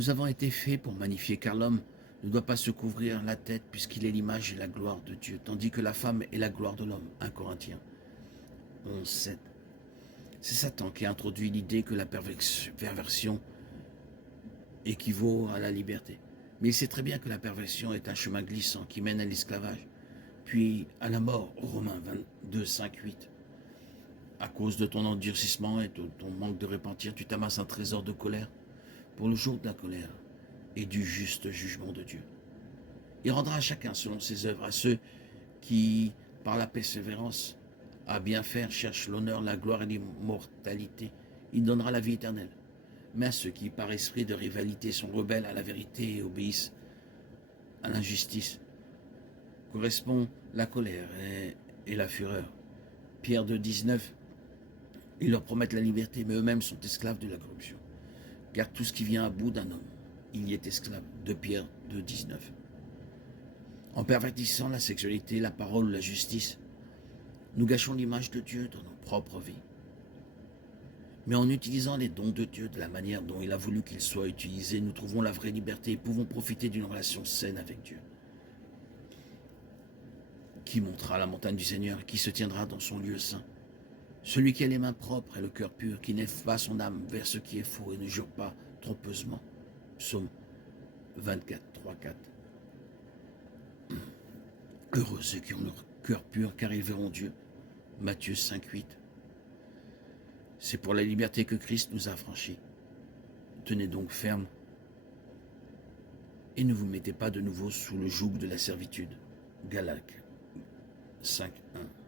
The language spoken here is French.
Nous avons été faits pour magnifier, car l'homme ne doit pas se couvrir la tête puisqu'il est l'image et la gloire de Dieu, tandis que la femme est la gloire de l'homme. 1 Corinthiens 11:7. C'est Satan qui a introduit l'idée que la perversion équivaut à la liberté. Mais il sait très bien que la perversion est un chemin glissant qui mène à l'esclavage, puis à la mort. Romains 22, 5, 8. À cause de ton endurcissement et de ton manque de repentir, tu t'amasses un trésor de colère pour le jour de la colère et du juste jugement de Dieu. Il rendra à chacun selon ses œuvres, à ceux qui, par la persévérance, à bien faire, cherchent l'honneur, la gloire et l'immortalité. Il donnera la vie éternelle. Mais à ceux qui, par esprit de rivalité, sont rebelles à la vérité et obéissent à l'injustice, correspond la colère et la fureur. Pierre 2, 19, ils leur promettent la liberté, mais eux-mêmes sont esclaves de la corruption. Car tout ce qui vient à bout d'un homme, il y est esclave. 2 Pierre 2, 19. En pervertissant la sexualité, la parole, la justice, nous gâchons l'image de Dieu dans nos propres vies. Mais en utilisant les dons de Dieu de la manière dont il a voulu qu'ils soient utilisés, nous trouvons la vraie liberté et pouvons profiter d'une relation saine avec Dieu. Qui montera la montagne du Seigneur, qui se tiendra dans son lieu saint? Celui qui a les mains propres et le cœur pur, qui n'élève pas son âme vers ce qui est faux et ne jure pas trompeusement. Psaume 24, 3, 4. Heureux ceux qui ont leur cœur pur, car ils verront Dieu. Matthieu 5, 8. C'est pour la liberté que Christ nous a affranchis. Tenez donc ferme et ne vous mettez pas de nouveau sous le joug de la servitude. Galates 5, 1.